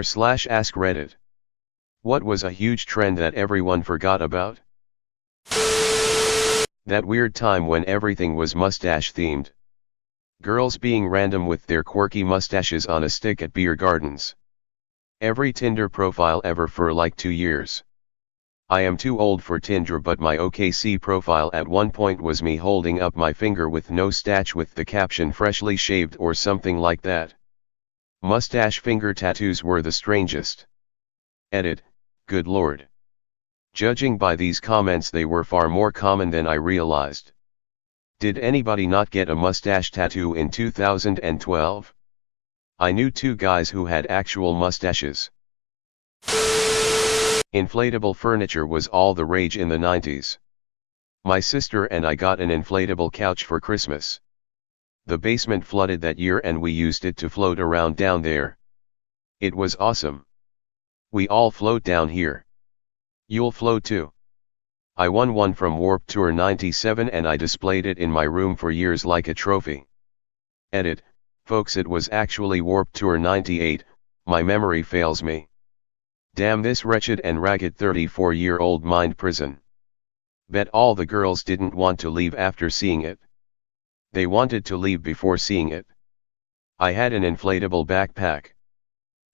r/AskReddit. What was a huge trend that everyone forgot about? That weird time when everything was mustache themed. Girls being random with their quirky mustaches on a stick at beer gardens. Every Tinder profile ever for like 2 years. I am too old for Tinder, but my OKC profile at one point was me holding up my finger with no stash with the caption freshly shaved or something like that. Mustache finger tattoos were the strangest. Edit, good lord. Judging by these comments, they were far more common than I realized. Did anybody not get a mustache tattoo in 2012? I knew 2 guys who had actual mustaches. Inflatable furniture was all the rage in the 90s. My sister and I got an inflatable couch for Christmas. The basement flooded that year and we used it to float around down there. It was awesome. We all float down here. You'll float too. I won one from Warped Tour 97 and I displayed it in my room for years like a trophy. Edit, folks, it was actually Warped Tour 98, my memory fails me. Damn this wretched and ragged 34-year-old mind prison. Bet all the girls didn't want to leave after seeing it. They wanted to leave before seeing it. I had an inflatable backpack.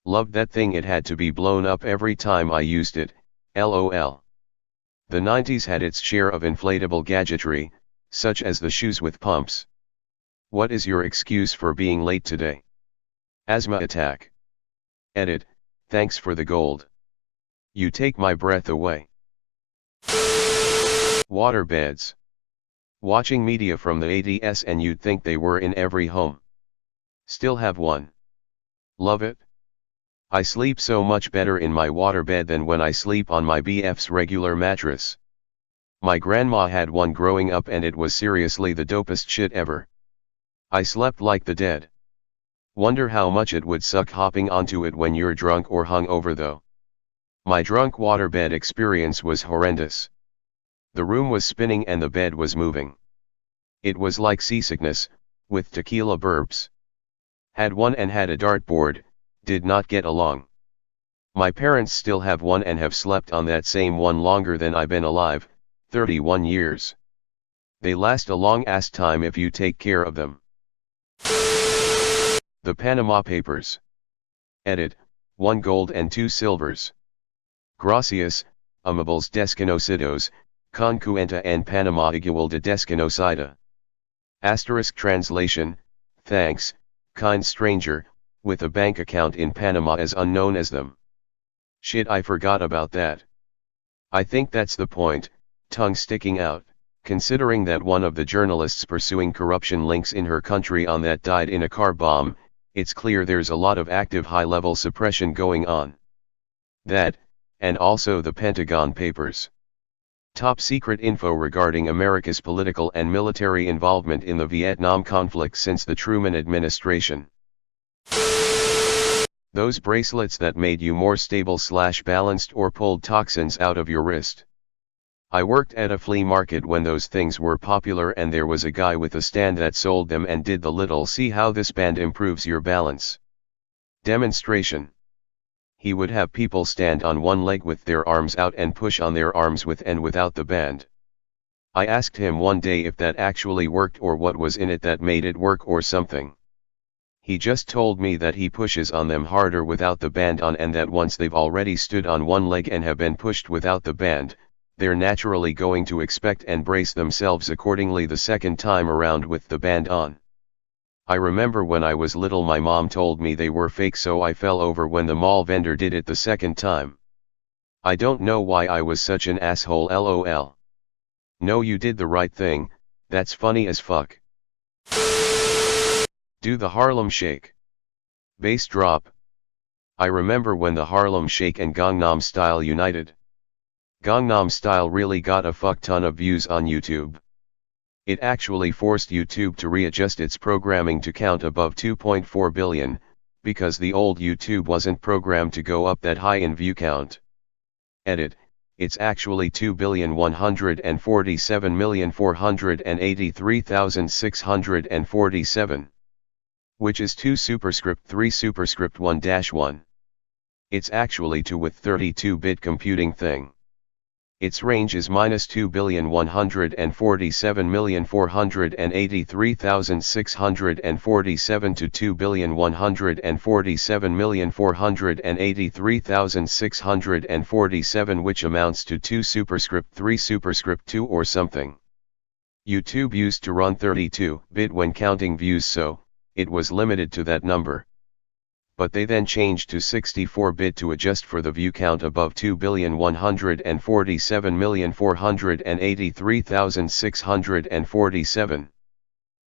Loved that thing, it had to be blown up every time I used it, lol. The 90s had its share of inflatable gadgetry, such as the shoes with pumps. What is your excuse for being late today? Asthma attack. Edit, thanks for the gold. You take my breath away. Waterbeds. Watching media from the 80s and you'd think they were in every home. Still have one. Love it. I sleep so much better in my waterbed than when I sleep on my BF's regular mattress. My grandma had one growing up and it was seriously the dopest shit ever. I slept like the dead. Wonder how much it would suck hopping onto it when you're drunk or hungover though. My drunk waterbed experience was horrendous. The room was spinning and the bed was moving. It was like seasickness, with tequila burps. Had one and had a dartboard, did not get along. My parents still have one and have slept on that same one longer than I've been alive, 31 years. They last a long ass time if you take care of them. The Panama Papers. Edit, 1 gold and 2 silvers. Gracias, amables desconocidos, con cuenta en Panama igual de desconocida. Asterisk translation, thanks, kind stranger, with a bank account in Panama as unknown as them. Shit, I forgot about that. I think that's the point, tongue sticking out, considering that one of the journalists pursuing corruption links in her country on that died in a car bomb. It's clear there's a lot of active high-level suppression going on. That, and also the Pentagon Papers. Top secret info regarding America's political and military involvement in the Vietnam conflict since the Truman administration. Those bracelets that made you more stable/balanced or pulled toxins out of your wrist. I worked at a flea market when those things were popular and there was a guy with a stand that sold them and did the little "see how this band improves your balance" demonstration. He would have people stand on one leg with their arms out and push on their arms with and without the band. I asked him one day if that actually worked or what was in it that made it work or something. He just told me that he pushes on them harder without the band on and that once they've already stood on one leg and have been pushed without the band, they're naturally going to expect and brace themselves accordingly the second time around with the band on. I remember when I was little my mom told me they were fake, so I fell over when the mall vendor did it the second time. I don't know why I was such an asshole, lol. No, you did the right thing, that's funny as fuck. Do the Harlem Shake. Bass drop. I remember when the Harlem Shake and Gangnam Style united. Gangnam Style really got a fuck ton of views on YouTube. It actually forced YouTube to readjust its programming to count above 2.4 billion, because the old YouTube wasn't programmed to go up that high in view count. Edit, it's actually 2,147,483,647. Which is 2 superscript 3 superscript 1-1. It's actually 2 with 32-bit computing thing. Its range is -2,147,483,647 to 2,147,483,647, which amounts to 2 superscript 3 superscript 2 or something. YouTube used to run 32-bit when counting views, so it was limited to that number. But they then changed to 64-bit to adjust for the view count above 2,147,483,647.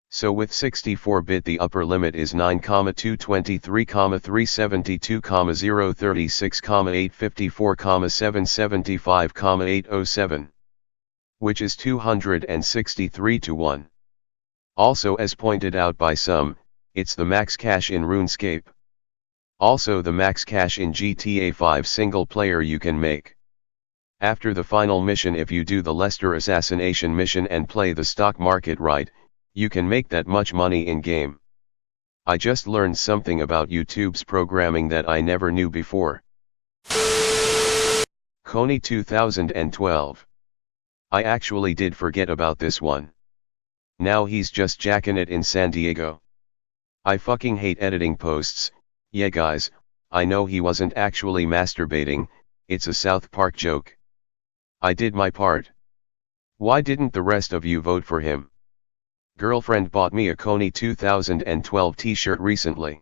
So with 64-bit the upper limit is 9,223,372,036,854,775,807. Which is 263 to 1. Also, as pointed out by some, it's the max cache in RuneScape. Also the max cache in GTA 5 single player you can make. After the final mission, if you do the Lester assassination mission and play the stock market right, you can make that much money in game. I just learned something about YouTube's programming that I never knew before. Coney 2012. I actually did forget about this one. Now he's just jacking it in San Diego. I fucking hate editing posts. Yeah guys, I know he wasn't actually masturbating, it's a South Park joke. I did my part. Why didn't the rest of you vote for him? Girlfriend bought me a Coney 2012 t-shirt recently.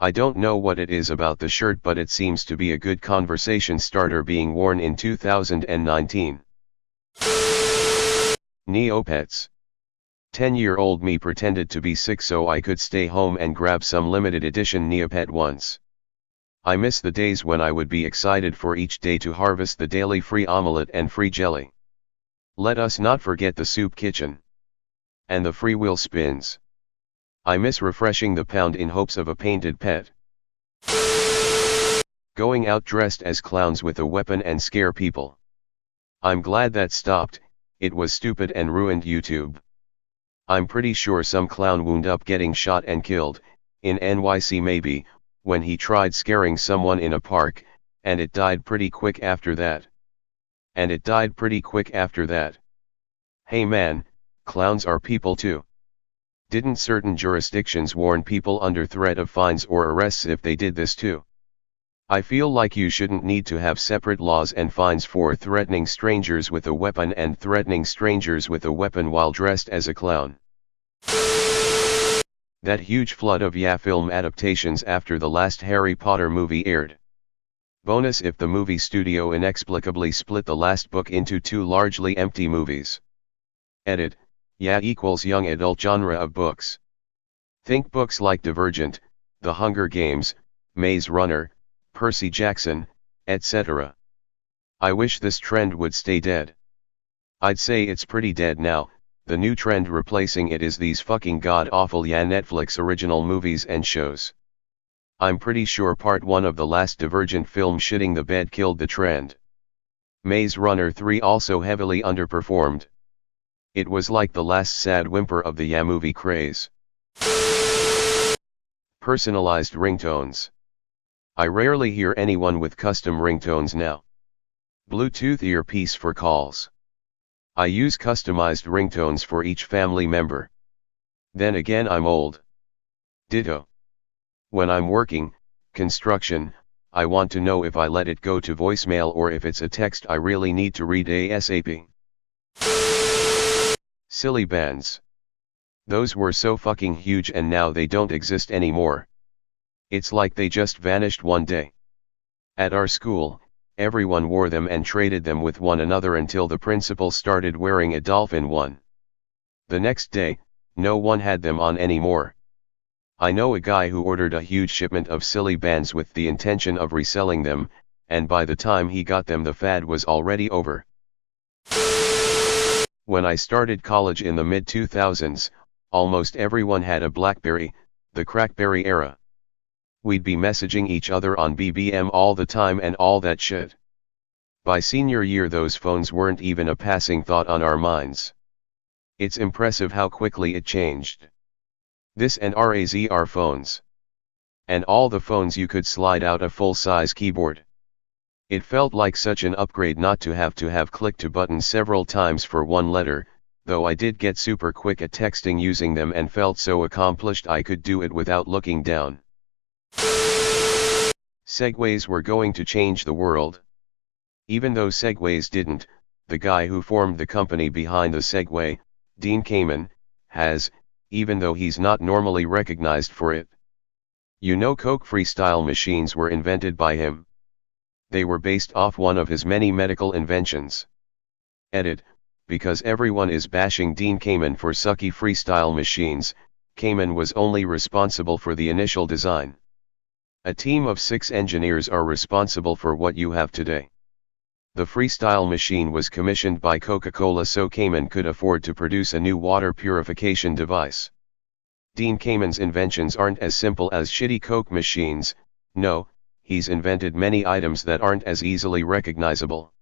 I don't know what it is about the shirt, but it seems to be a good conversation starter being worn in 2019. Neopets. 10-year-old me pretended to be sick so I could stay home and grab some limited edition Neopet once. I miss the days when I would be excited for each day to harvest the daily free omelette and free jelly. Let us not forget the soup kitchen. And the free wheel spins. I miss refreshing the pound in hopes of a painted pet. Going out dressed as clowns with a weapon and scare people. I'm glad that stopped, it was stupid and ruined YouTube. I'm pretty sure some clown wound up getting shot and killed, in NYC maybe, when he tried scaring someone in a park, and it died pretty quick after that. Hey man, clowns are people too. Didn't certain jurisdictions warn people under threat of fines or arrests if they did this too? I feel like you shouldn't need to have separate laws and fines for threatening strangers with a weapon and threatening strangers with a weapon while dressed as a clown. That huge flood of film adaptations after the last Harry Potter movie aired. Bonus if the movie studio inexplicably split the last book into 2 largely empty movies. Edit, equals young adult genre of books. Think books like Divergent, The Hunger Games, Maze Runner, Percy Jackson, etc. I wish this trend would stay dead. I'd say it's pretty dead now. The new trend replacing it is these fucking god-awful Netflix original movies and shows. I'm pretty sure part 1 of the last Divergent film shitting the bed killed the trend. Maze Runner 3 also heavily underperformed. It was like the last sad whimper of the movie craze. Personalized ringtones. I rarely hear anyone with custom ringtones now. Bluetooth earpiece for calls. I use customized ringtones for each family member. Then again, I'm old. Ditto. When I'm working, construction, I want to know if I let it go to voicemail or if it's a text I really need to read ASAP. Silly bands. Those were so fucking huge and now they don't exist anymore. It's like they just vanished one day. At our school, everyone wore them and traded them with one another until the principal started wearing a dolphin one. The next day, no one had them on anymore. I know a guy who ordered a huge shipment of silly bands with the intention of reselling them, and by the time he got them the fad was already over. When I started college in the mid-2000s, almost everyone had a BlackBerry, the Crackberry era. We'd be messaging each other on BBM all the time and all that shit. By senior year those phones weren't even a passing thought on our minds. It's impressive how quickly it changed. This and RAZR phones. and all the phones you could slide out a full-size keyboard. It felt like such an upgrade not to have clicked to buttons several times for one letter, though I did get super quick at texting using them and felt so accomplished I could do it without looking down. Segways were going to change the world. Even though Segways didn't, the guy who formed the company behind the Segway, Dean Kamen, has, even though he's not normally recognized for it. You know, Coke freestyle machines were invented by him. They were based off one of his many medical inventions. Edit, because everyone is bashing Dean Kamen for sucky freestyle machines, Kamen was only responsible for the initial design. A team of 6 engineers are responsible for what you have today. The freestyle machine was commissioned by Coca-Cola so Kamen could afford to produce a new water purification device. Dean Kamen's inventions aren't as simple as shitty Coke machines, no, he's invented many items that aren't as easily recognizable.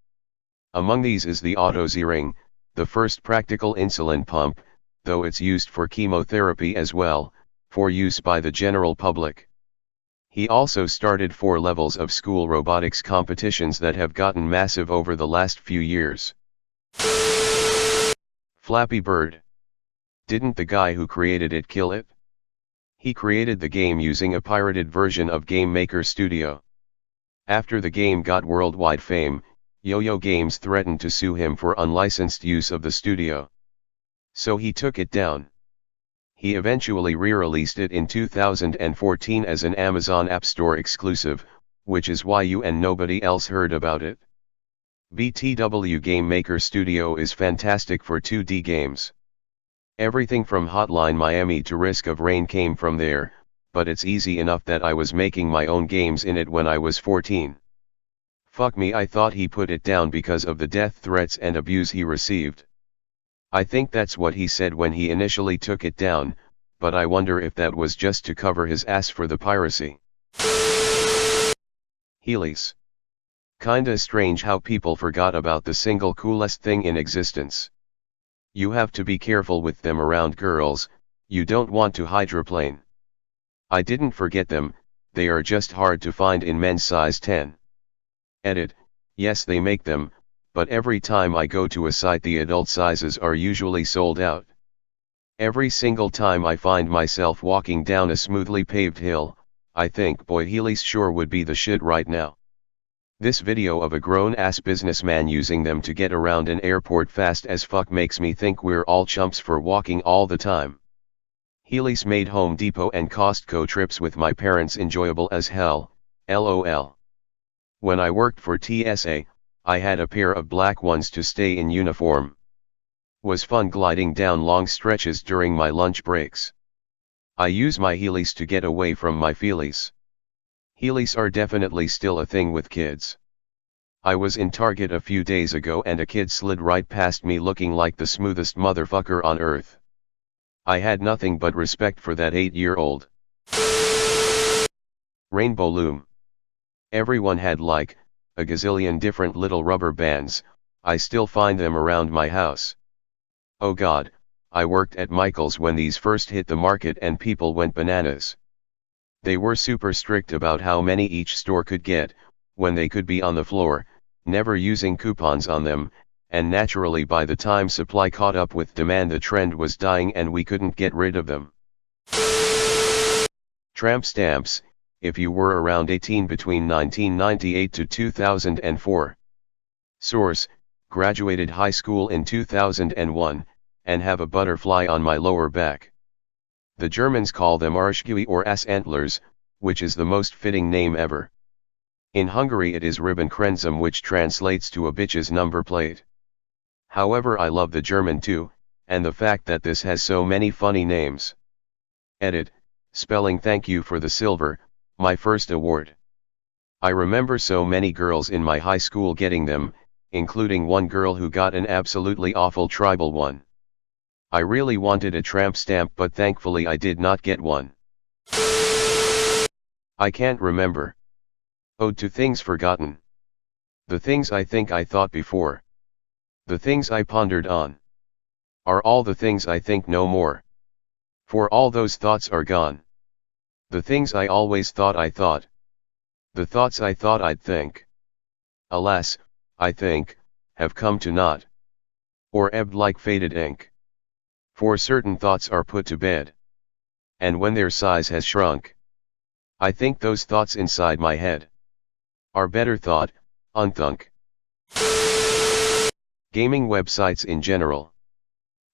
Among these is the AutoZ-Ring, the first practical insulin pump, though it's used for chemotherapy as well, for use by the general public. He also started 4 levels of school robotics competitions that have gotten massive over the last few years. Flappy Bird. Didn't the guy who created it kill it? He created the game using a pirated version of Game Maker Studio. After the game got worldwide fame, Yo-Yo Games threatened to sue him for unlicensed use of the studio. So he took it down. He eventually re-released it in 2014 as an Amazon App Store exclusive, which is why you and nobody else heard about it. BTW Game Maker Studio is fantastic for 2D games. Everything from Hotline Miami to Risk of Rain came from there, but it's easy enough that I was making my own games in it when I was 14. Fuck me, I thought he put it down because of the death threats and abuse he received. I think that's what he said when he initially took it down, but I wonder if that was just to cover his ass for the piracy. Heelys. Kinda strange how people forgot about the single coolest thing in existence. You have to be careful with them around girls, you don't want to hydroplane. I didn't forget them, they are just hard to find in men's size 10. Edit, yes they make them, but every time I go to a site the adult sizes are usually sold out. Every single time I find myself walking down a smoothly paved hill, I think boy Heelys sure would be the shit right now. This video of a grown-ass businessman using them to get around an airport fast as fuck makes me think we're all chumps for walking all the time. Heelys made Home Depot and Costco trips with my parents enjoyable as hell, lol. When I worked for TSA, I had a pair of black ones to stay in uniform. Was fun gliding down long stretches during my lunch breaks. I use my Heelys to get away from my feelies. Heelys are definitely still a thing with kids. I was in Target a few days ago and a kid slid right past me looking like the smoothest motherfucker on earth. I had nothing but respect for that 8-year-old. Rainbow Loom. Everyone had like, a gazillion different little rubber bands, I still find them around my house. Oh god, I worked at Michael's when these first hit the market and people went bananas. They were super strict about how many each store could get, when they could be on the floor, never using coupons on them, and naturally by the time supply caught up with demand the trend was dying and we couldn't get rid of them. Tramp stamps, if you were around 18 between 1998 to 2004. Source, graduated high school in 2001, and have a butterfly on my lower back. The Germans call them Arschgui or ass antlers, which is the most fitting name ever. In Hungary it is Ribbenkrenzum, which translates to a bitch's number plate. However, I love the German too, and the fact that this has so many funny names. Edit, spelling thank you for the silver, my first award. I remember so many girls in my high school getting them, including one girl who got an absolutely awful tribal one. I really wanted a tramp stamp but thankfully I did not get one. I can't remember. Ode to things forgotten. The things I think I thought before. The things I pondered on. Are all the things I think no more. For all those thoughts are gone. The things I always thought I thought. The thoughts I thought I'd think. Alas, I think, have come to naught. Or ebbed like faded ink. For certain thoughts are put to bed. And when their size has shrunk, I think those thoughts inside my head are better thought, unthunk. Gaming websites in general.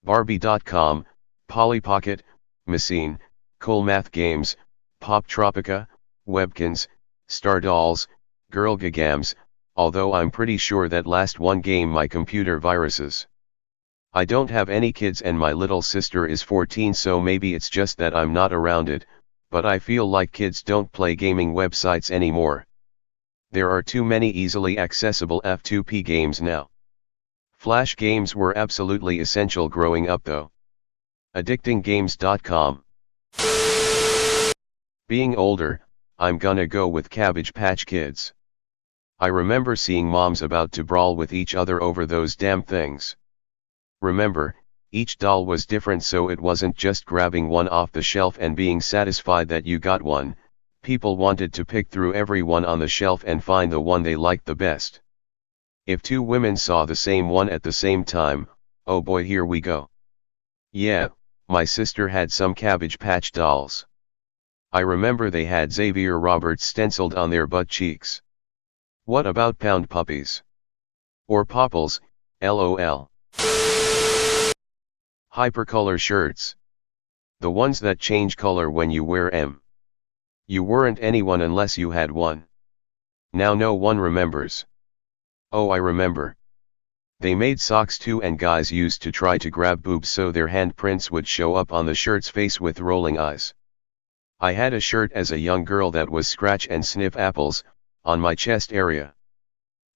Barbie.com, Polly Pocket, Machine, Colmath Games, Pop Tropica, Webkins, Star Dolls, Girl Gagams, although I'm pretty sure that last one game my computer viruses. I don't have any kids and my little sister is 14, so maybe it's just that I'm not around it, but I feel like kids don't play gaming websites anymore. There are too many easily accessible F2P games now. Flash games were absolutely essential growing up though. Addictinggames.com. Being older, I'm gonna go with Cabbage Patch Kids. I remember seeing moms about to brawl with each other over those damn things. Remember, each doll was different, so it wasn't just grabbing one off the shelf and being satisfied that you got one. People wanted to pick through every one on the shelf and find the one they liked the best. If two women saw the same one at the same time, oh boy, here we go. Yeah, my sister had some Cabbage Patch dolls. I remember they had Xavier Roberts stenciled on their butt cheeks. What about Pound Puppies? Or Popples, LOL. Hypercolor shirts. The ones that change color when you wear them. You weren't anyone unless you had one. Now no one remembers. Oh, I remember. They made socks too, and guys used to try to grab boobs so their handprints would show up on the shirt's face with rolling eyes. I had a shirt as a young girl that was scratch and sniff apples, on my chest area.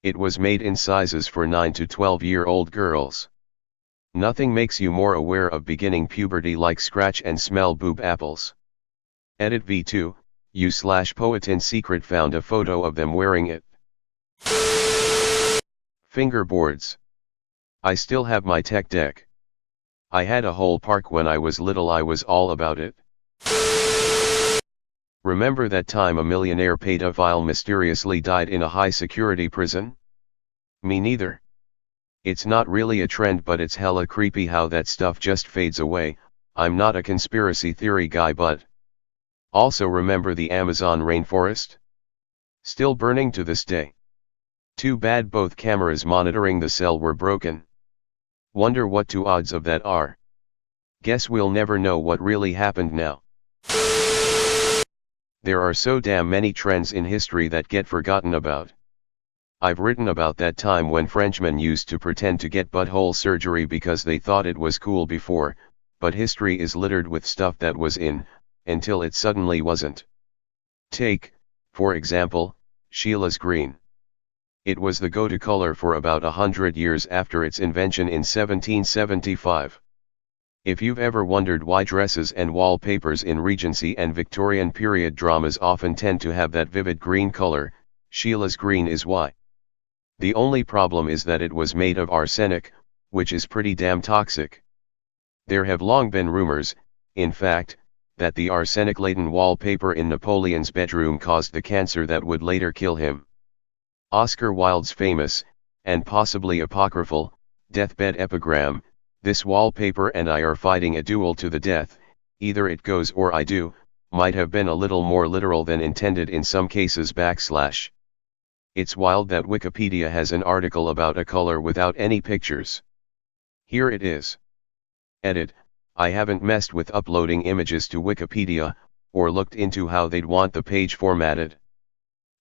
It was made in sizes for 9 to 12-year-old girls. Nothing makes you more aware of beginning puberty like scratch and smell boob apples. Edit V2, u/Poetin Secret found a photo of them wearing it. Fingerboards. I still have my tech deck. I had a whole park when I was little, I was all about it. Remember that time a millionaire pedophile mysteriously died in a high-security prison? Me neither. It's not really a trend, but it's hella creepy how that stuff just fades away. I'm not a conspiracy theory guy, but... Also remember the Amazon rainforest? Still burning to this day. Too bad both cameras monitoring the cell were broken. Wonder what two odds of that are. Guess we'll never know what really happened now. There are so damn many trends in history that get forgotten about. I've written about that time when Frenchmen used to pretend to get butthole surgery because they thought it was cool before, but history is littered with stuff that was in, until it suddenly wasn't. Take, for example, Sheila's green. It was the go-to color for about 100 years after its invention in 1775. If you've ever wondered why dresses and wallpapers in Regency and Victorian period dramas often tend to have that vivid green color, Sheila's green is why. The only problem is that it was made of arsenic, which is pretty damn toxic. There have long been rumors, in fact, that the arsenic-laden wallpaper in Napoleon's bedroom caused the cancer that would later kill him. Oscar Wilde's famous, and possibly apocryphal, deathbed epigram, "This wallpaper and I are fighting a duel to the death, either it goes or I do," might have been a little more literal than intended in some cases. It's wild that Wikipedia has an article about a color without any pictures. Here it is. Edit, I haven't messed with uploading images to Wikipedia, or looked into how they'd want the page formatted.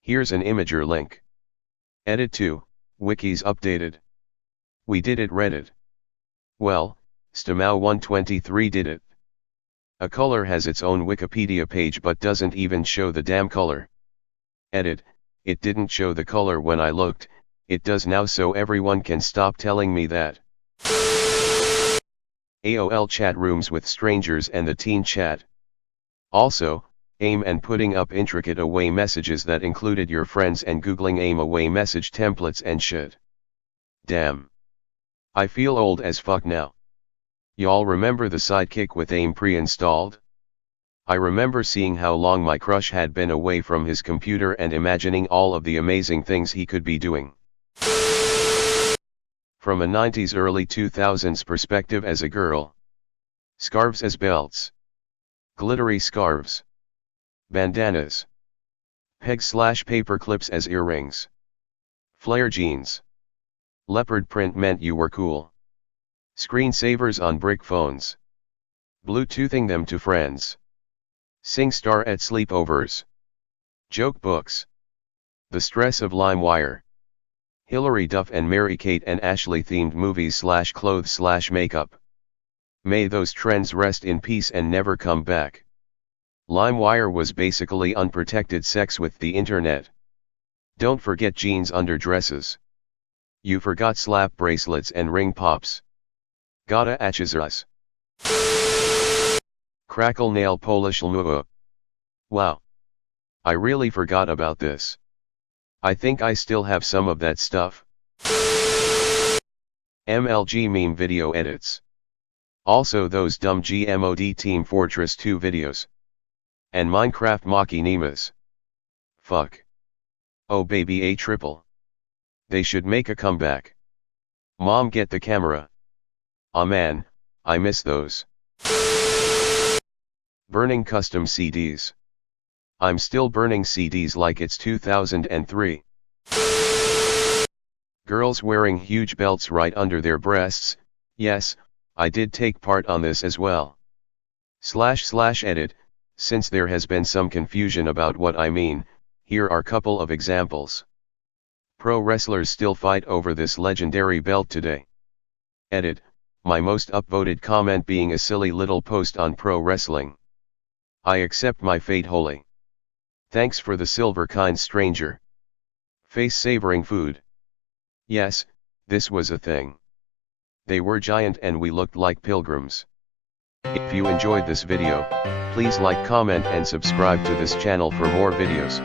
Here's an imager link. Edit 2, Wikis updated. We did it, Reddit. Well, Stamau123 did it. A color has its own Wikipedia page but doesn't even show the damn color. Edit, it didn't show the color when I looked, it does now, so everyone can stop telling me that. AOL chat rooms with strangers and the teen chat. Also, AIM and putting up intricate away messages that included your friends and googling AIM away message templates and shit. Damn. I feel old as fuck now. Y'all remember the Sidekick with AIM pre-installed? I remember seeing how long my crush had been away from his computer and imagining all of the amazing things he could be doing. From a 90s early 2000s perspective as a girl. Scarves as belts. Glittery scarves. Bandanas. Peg/paper clips as earrings. Flare jeans. Leopard print meant you were cool. Screensavers on brick phones. Bluetoothing them to friends. SingStar at sleepovers. Joke books. The stress of LimeWire. Hilary Duff and Mary-Kate and Ashley themed movies/clothes/makeup. May those trends rest in peace and never come back. LimeWire was basically unprotected sex with the internet. Don't forget jeans under dresses. You forgot slap bracelets and ring pops. Gotta achizras. Crackle nail Polish lmuwa. Wow. I really forgot about this. I think I still have some of that stuff. MLG meme video edits. Also those dumb GMOD Team Fortress 2 videos. And Minecraft Machinimas. Fuck. Oh baby a triple. They should make a comeback. Mom get the camera. Aw man, I miss those. Burning custom CDs. I'm still burning CDs like it's 2003. Girls wearing huge belts right under their breasts. Yes, I did take part on this as well. /edit, since there has been some confusion about what I mean, here are couple of examples. Pro wrestlers still fight over this legendary belt today. Edit, my most upvoted comment being a silly little post on pro wrestling. I accept my fate wholly. Thanks for the silver kind stranger. Face savoring food. Yes, this was a thing. They were giant and we looked like pilgrims. If you enjoyed this video, please like, comment and subscribe to this channel for more videos.